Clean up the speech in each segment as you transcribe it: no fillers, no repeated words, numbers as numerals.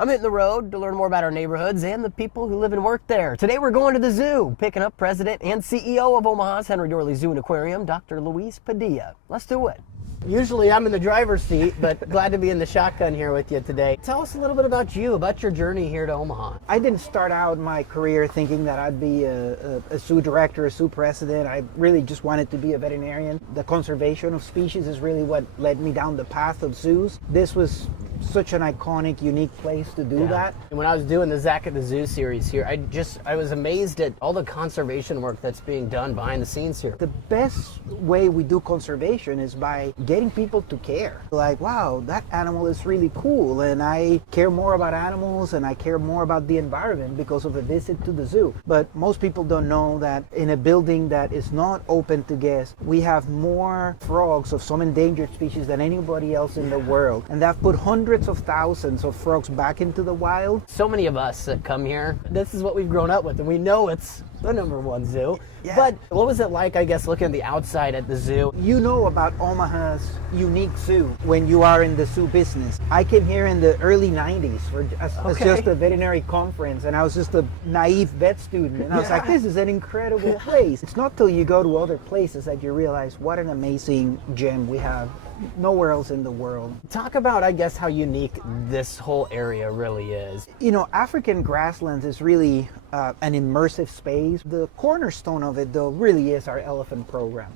I'm hitting the road to learn more about our neighborhoods and the people who live and work there. Today we're going to the zoo, picking up President and CEO of Omaha's Henry Doorly Zoo and Aquarium, Dr. Luis Padilla. Let's do it. Usually I'm in the driver's seat, but glad to be in the shotgun here with you today. Tell us a little bit about you, about your journey here to Omaha. I didn't start out my career thinking that I'd be a zoo director, a zoo president. I really just wanted to be a veterinarian. The conservation of species is really what led me down the path of zoos. This was such an iconic, unique place to do that. And when I was doing the Zach at the Zoo series here, I was amazed at all the conservation work that's being done behind the scenes here. The best way we do conservation is by getting people to care. Like, wow, that animal is really cool, and I care more about animals and I care more about the environment because of a visit to the zoo. But most people don't know that in a building that is not open to guests, we have more frogs of some endangered species than anybody else in the world. And that put hundreds of thousands of frogs back into the wild. So many of us that come here, this is what we've grown up with, and we know it's the #1 zoo. Yeah. But what was it like, I guess, looking at the outside at the zoo? You know about Omaha's unique zoo when you are in the zoo business. I came here in the early 90s as just a veterinary conference, and I was just a naive vet student. And I was like, this is an incredible place. It's not till you go to other places that you realize what an amazing gem we have nowhere else in the world. Talk about, I guess, how unique this whole area really is. You know, African grasslands is really an immersive space. The cornerstone of it, though, really is our elephant program.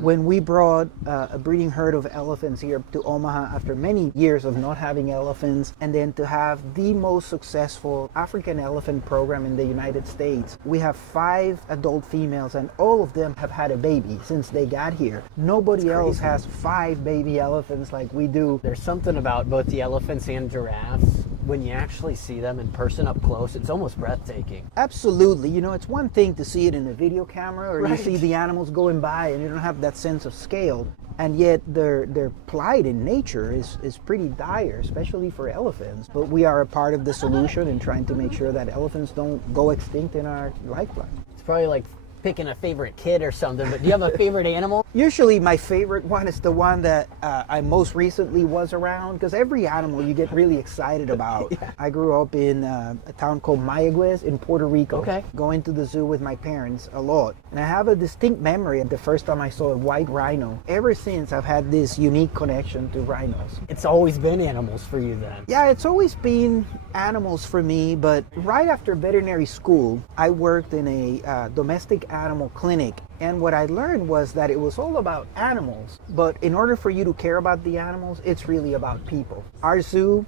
When we brought a breeding herd of elephants here to Omaha after many years of not having elephants, and then to have the most successful African elephant program in the United States. We have 5 adult females, and all of them have had a baby since they got here. Nobody else has 5 baby elephants like we do. There's something about both the elephants and giraffes. When you actually see them in person up close, it's almost breathtaking. Absolutely. You know, it's one thing to see it in a video camera, or you see the animals going by and you don't have that sense of scale. And yet their plight in nature is pretty dire, especially for elephants. But we are a part of the solution in trying to make sure that elephants don't go extinct in our lifetime. It's probably like picking a favorite kid or something, but do you have a favorite animal? Usually my favorite one is the one that I most recently was around, because every animal you get really excited about. I grew up in a town called Mayagüez in Puerto Rico, going to the zoo with my parents a lot. And I have a distinct memory of the first time I saw a white rhino. Ever since, I've had this unique connection to rhinos. It's always been animals for you then? Yeah, it's always been animals for me, but right after veterinary school, I worked in a domestic animal clinic, and what I learned was that it was all about animals, but in order for you to care about the animals, it's really about people. Our zoo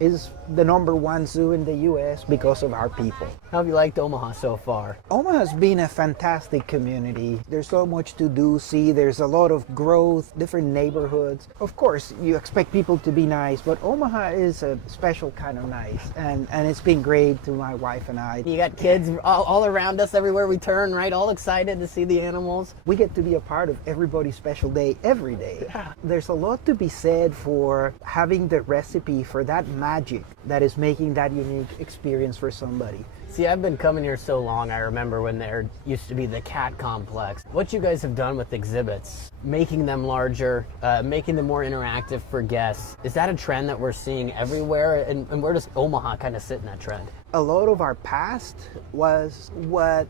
is the #1 zoo in the U.S. because of our people. How have you liked Omaha so far? Omaha's been a fantastic community. There's so much to do, see. There's a lot of growth, different neighborhoods. Of course, you expect people to be nice, but Omaha is a special kind of nice, and it's been great to my wife and I. You got kids all around us everywhere we turn, right? All excited to see the animals. We get to be a part of everybody's special day every day. There's a lot to be said for having the recipe for that magic that is making that unique experience for somebody. See, I've been coming here so long, I remember when there used to be the cat complex. What you guys have done with exhibits, making them larger, making them more interactive for guests, is that a trend that we're seeing everywhere? And where does Omaha kind of sit in that trend? A lot of our past was what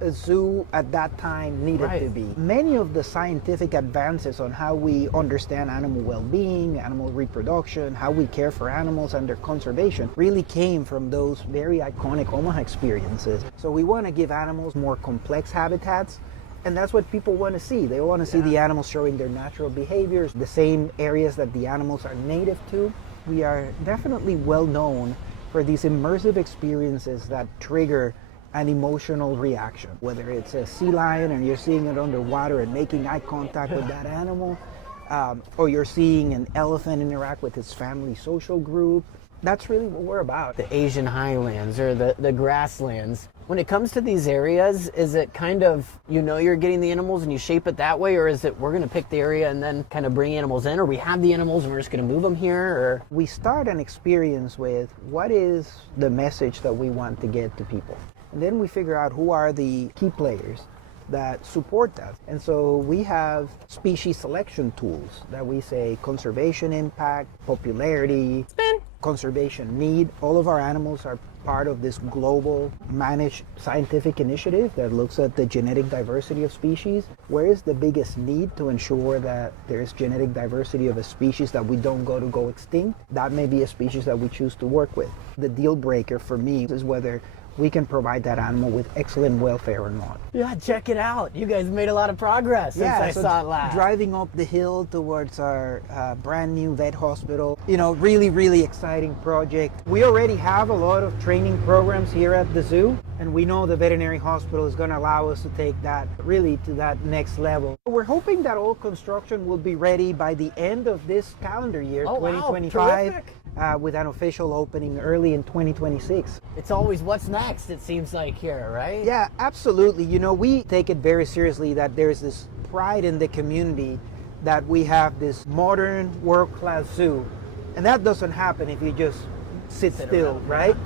a zoo at that time needed to be. Many of the scientific advances on how we understand animal well-being, animal reproduction, how we care for animals and their conservation really came from those very iconic Omaha experiences. So we want to give animals more complex habitats, and that's what people want to see. They want to see the animals showing their natural behaviors, the same areas that the animals are native to. We are definitely well known for these immersive experiences that trigger an emotional reaction, whether it's a sea lion and you're seeing it underwater and making eye contact with that animal, or you're seeing an elephant interact with its family social group. That's really what we're about. The Asian highlands or the grasslands. When it comes to these areas, is it kind of, you know, you're getting the animals and you shape it that way, or is it we're going to pick the area and then kind of bring animals in, or we have the animals and we're just going to move them here? Or we start an experience with what is the message that we want to get to people. And then we figure out who are the key players that support that. And so we have species selection tools that we say conservation impact, popularity. Spin. conservation need. All of our animals are part of this global managed scientific initiative that looks at the genetic diversity of species. Where is the biggest need to ensure that there is genetic diversity of a species that we don't go extinct? That may be a species that we choose to work with. The deal breaker for me is whether we can provide that animal with excellent welfare or not. Yeah, check it out. You guys made a lot of progress since I saw it last. Driving up the hill towards our brand new vet hospital, really, really exciting project. We already have a lot of training programs here at the zoo, and we know the veterinary hospital is going to allow us to take that really to that next level. We're hoping that all construction will be ready by the end of this calendar year, 2025. Wow, with an official opening early in 2026. It's always what's next, it seems like here, right? Yeah, absolutely. We take it very seriously that there's this pride in the community that we have this modern world-class zoo. And that doesn't happen if you just sit still, right?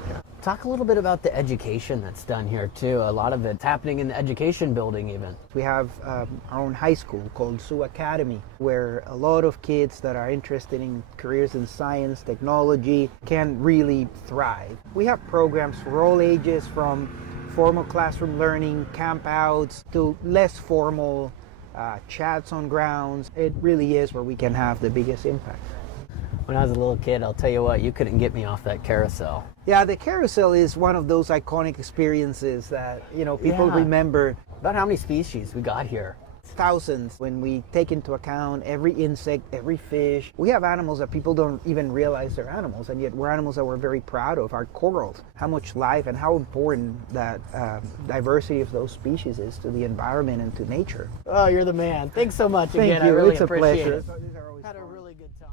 Talk a little bit about the education that's done here too. A lot of it's happening in the education building even. We have our own high school called Zoo Academy, where a lot of kids that are interested in careers in science, technology, can really thrive. We have programs for all ages, from formal classroom learning, campouts, to less formal chats on grounds. It really is where we can have the biggest impact. When I was a little kid, I'll tell you what, you couldn't get me off that carousel. Yeah, the carousel is one of those iconic experiences that, people remember. About how many species we got here? Thousands. When we take into account every insect, every fish, we have animals that people don't even realize they're animals, and yet we're animals that we're very proud of. Our corals, how much life and how important that diversity of those species is to the environment and to nature. Oh, you're the man. Thanks so much Thank again. you. I really It's a appreciate pleasure. it. Had a really good time.